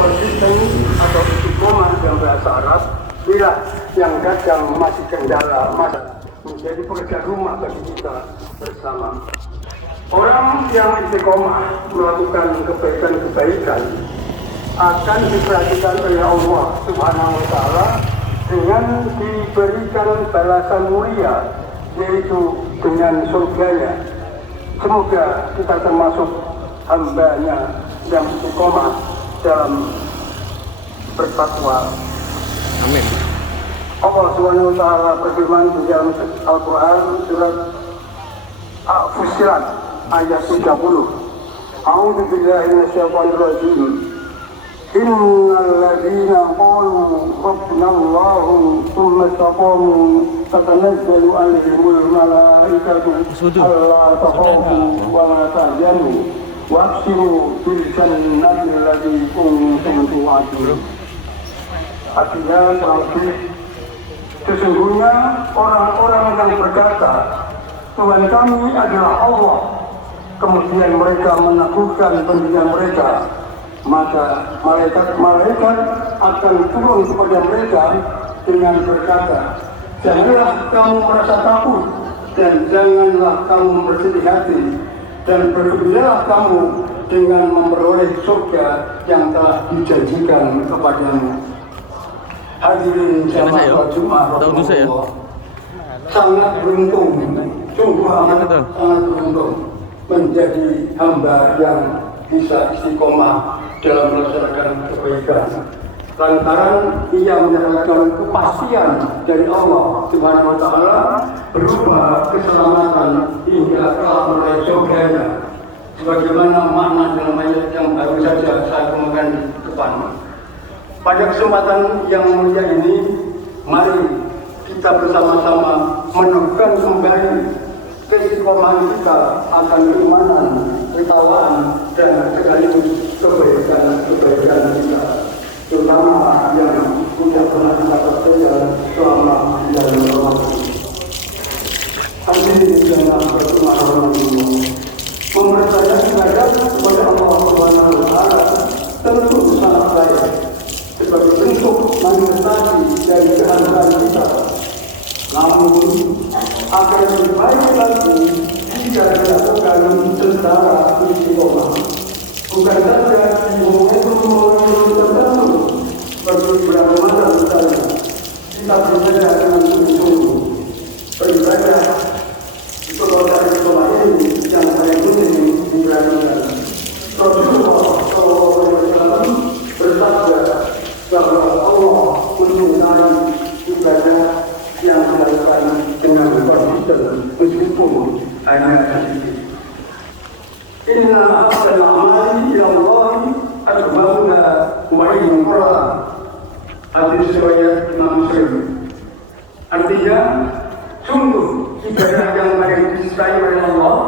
konsisten atau istiqomah dalam bahasa Arab bila yang kadang masih kendala masa menjadi pekerjaan rumah bagi kita bersama. Orang yang istiqomah melakukan kebaikan-kebaikan akan diperhatikan oleh Allah Subhanahu wa Ta'ala dengan diberikan balasan mulia, yaitu dengan surganya. Semoga kita termasuk hambanya yang istiqomah dalam bertakwa. Amin. Allah Subhanahu wa Ta'ala berfirman di dalam Al-Quran surat Fussilat ayat 30. A'udzu billahi minasyaitonir rajim. Innal ladzina qalu rabbuna Allah tsumma istaqamu tatanazzalu 'alaihimul malaikatu alla takhafu wa la tahzanu wabshiru bil jannati allati kuntum tu'adun. Artinya berarti sesungguhnya orang-orang yang berkata Tuhan kami adalah Allah, kemudian mereka meneguhkan pendirian mereka, maka malaikat akan turun kepada mereka dengan berkata, janganlah kamu merasa takut dan janganlah kamu bersedih hati, dan bergembiralah kamu dengan memperoleh surga yang telah dijanjikan kepadamu. Hadirin jamaah Jumat Rasulullah, sangat beruntung, sungguh amat sangat beruntung menjadi hamba yang bisa istiqomah dalam melaksanakan kebaikan. Lantaran ia mendapatkan kepastian dari Allah Subhanahu wa Ta'ala berupa keselamatan hingga kelak meraih surganya. Sebagaimana makna dalam ayat yang baru saja saya kemukakan di depan. Pada kesempatan yang mulia ini, mari kita bersama-sama meneguhkan kembali keistiqomahan kita akan keimanan, ketakwaan, dan sekaligus kebaikan-kebaikan kita, terutama yang sudah pernah kita kerjakan selama bulan Ramadan. Hadirin yang berjamaah, mempercayai ibadah kepada Allah Subhanahu wa Ta'ala tentu sangat baik sebagai bentuk manifestasi dari kehadiran kita. Namun akan lebih baik lagi jika dilakukan secara istiqomah, bukan saja di momentum tertentu seperti bulan Ramadan misalnya. Kita beribadah dengan sungguh-sungguh. Beribadah itu dari sekolah ini yang paling penting diberanikan. Rasulullah SAW bersabda bahwa Allah mencintai ibadah yang dilakukan dengan konsisten meskipun hanya sedikit. Inna afdal a'mali ila Allah akmaluha wa in qala. Hadis riwayat Imam Muslim. Artinya, sungguh ibadah yang paling disukai oleh Allah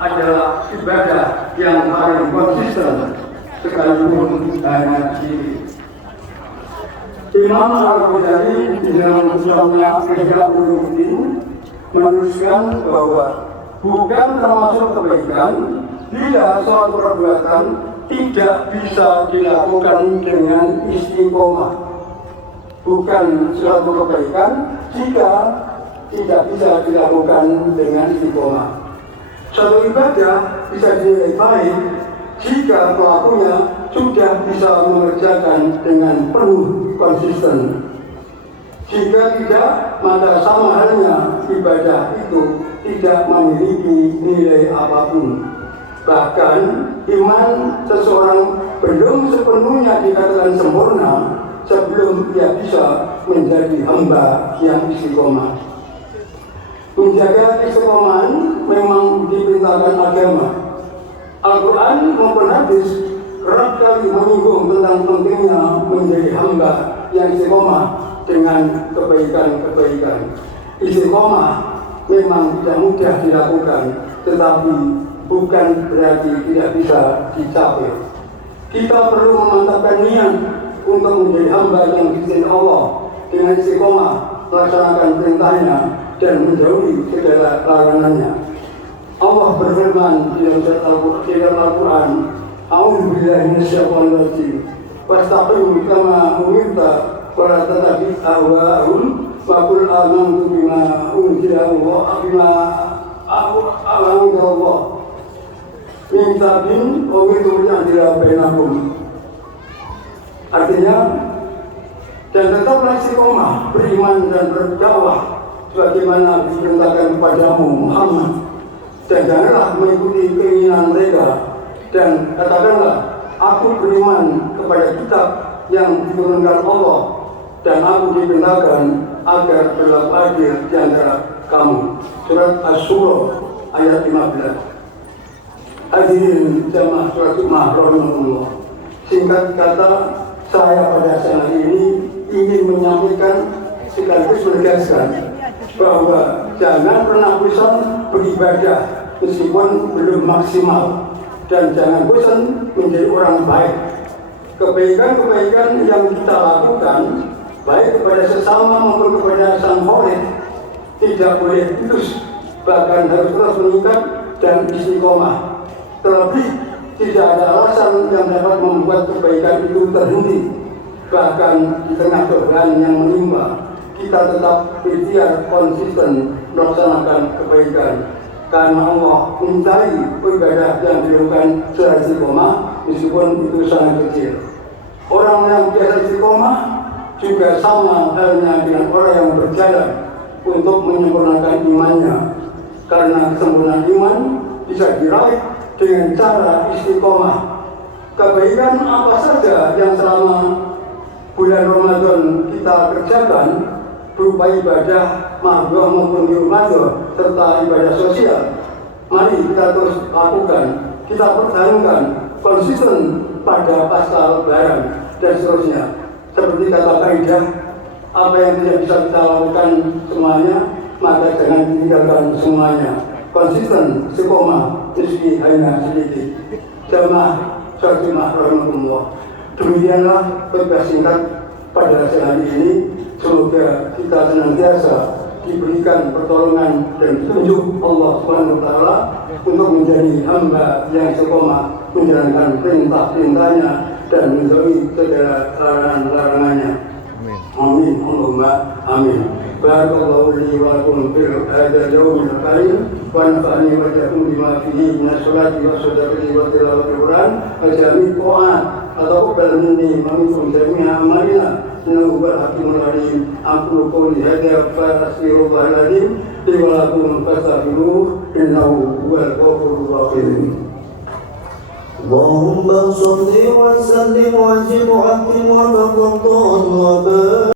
adalah ibadah yang paling konsisten sekalipun hanya sedikit. Imam Al-Ghazali di dalam kitabnya Ihya Ulumuddin menuliskan bahwa bukan termasuk kebaikan bila suatu perbuatan tidak bisa dilakukan dengan istiqomah. Bukan suatu kebaikan jika tidak bisa dilakukan dengan istiqomah. Suatu ibadah bisa dinilai baik jika pelakunya sudah bisa mengerjakan dengan penuh konsisten. Jika tidak, maka sama halnya ibadah itu tidak memiliki nilai apapun. Bahkan iman seseorang belum sepenuhnya dikatakan sempurna sebelum ia bisa menjadi hamba yang istiqomah. Menjaga istiqomahan memang diperintahkan agama. Al-Quran maupun hadis kerap kali menyinggung tentang pentingnya menjadi hamba yang istiqomah dengan kebaikan-kebaikan. Istiqomah memang tidak mudah dilakukan, tetapi bukan berarti tidak bisa dicapai. Kita perlu memantapkan niat untuk menjadi hamba yang dicintai Allah dengan istiqomah melaksanakan perintahnya dan menjauhi segala larangannya. Allah berfirman di dalam Al-Quran, A'udzu billahi minasyaitonir rajim. Wastaqim kama umirta wa la tattabi' ahwa'ahum wa qul amantu bima unzila Allah min kitabin wa unzila bainakum. Artinya, dan tetaplah istiqomah beriman dan berdakwah sebagaimana diperintahkan kepadamu Muhammad, dan janganlah mengikuti keinginan mereka, dan katakanlah aku beriman kepada kitab yang diturunkan Allah, dan aku diperintahkan agar berlaku adil di antara kamu. Surat Asy-Syura ayat 15. Hadirin jamaah sholat Jumat rahimahullah. Singkat kata, saya pada saat ini ingin menyampaikan sekaligus menegaskan bahwa jangan pernah bosan beribadah meskipun belum maksimal, dan jangan bosan menjadi orang baik. Kebaikan-kebaikan yang kita lakukan, baik kepada sesama maupun kepada sang kholik, tidak boleh putus, bahkan harus terus meningkat dan istiqomah. Terlebih, tidak ada alasan yang dapat membuat kebaikan itu terhenti. Bahkan di tengah cobaan yang menimpa, kita tetap ikhtiar konsisten melaksanakan kebaikan. Karena Allah mencintai ibadah yang dilakukan secara istiqomah meskipun itu sangat kecil. Orang yang biasa istiqomah juga sama halnya dengan orang yang berjalan untuk menyempurnakan imannya. Karena kesempurnaan iman bisa diraih dengan cara istiqomah. Kebaikan apa saja yang selama bulan Ramadan kita kerjakan, berupa ibadah mahdoh maupun di Ramadan serta ibadah sosial, mari kita terus lakukan. Kita pertahankan konsisten pada pasca Lebaran dan seterusnya. Seperti kata kaidah, apa yang tidak bisa kita lakukan semuanya, maka jangan ditinggalkan semuanya. Konsisten, istiqomah, meski hanya sedikit. Jamaah sholat Jumat rahimahullah. Demikianlah khutbah singkat pada saat ini. Semoga kita senantiasa diberikan pertolongan dan petunjuk Allah Subhanahu wa Ta'ala untuk menjadi hamba yang istiqomah menjalankan perintah-perintahnya dan menjauhi segala larangan-larangannya. Amin. Allahumma amin. Barakallahu li wa lakum fil hadzal yawmil karim wa nafa'ani wa iyyakum bima fihi min as-salati wa sadaqati wa tilawatil Qur'an wa jami'i qa'at ataqabbal minni wa minkum jami'a amalina innahu huwal hakimul alim. Aqulu qawli hadza fa astaghfirullahal azim li wa lakum fastaghfiruhu innahu huwal ghafurur rahim. اللهم صل وسلم وزد وأكرم وبارك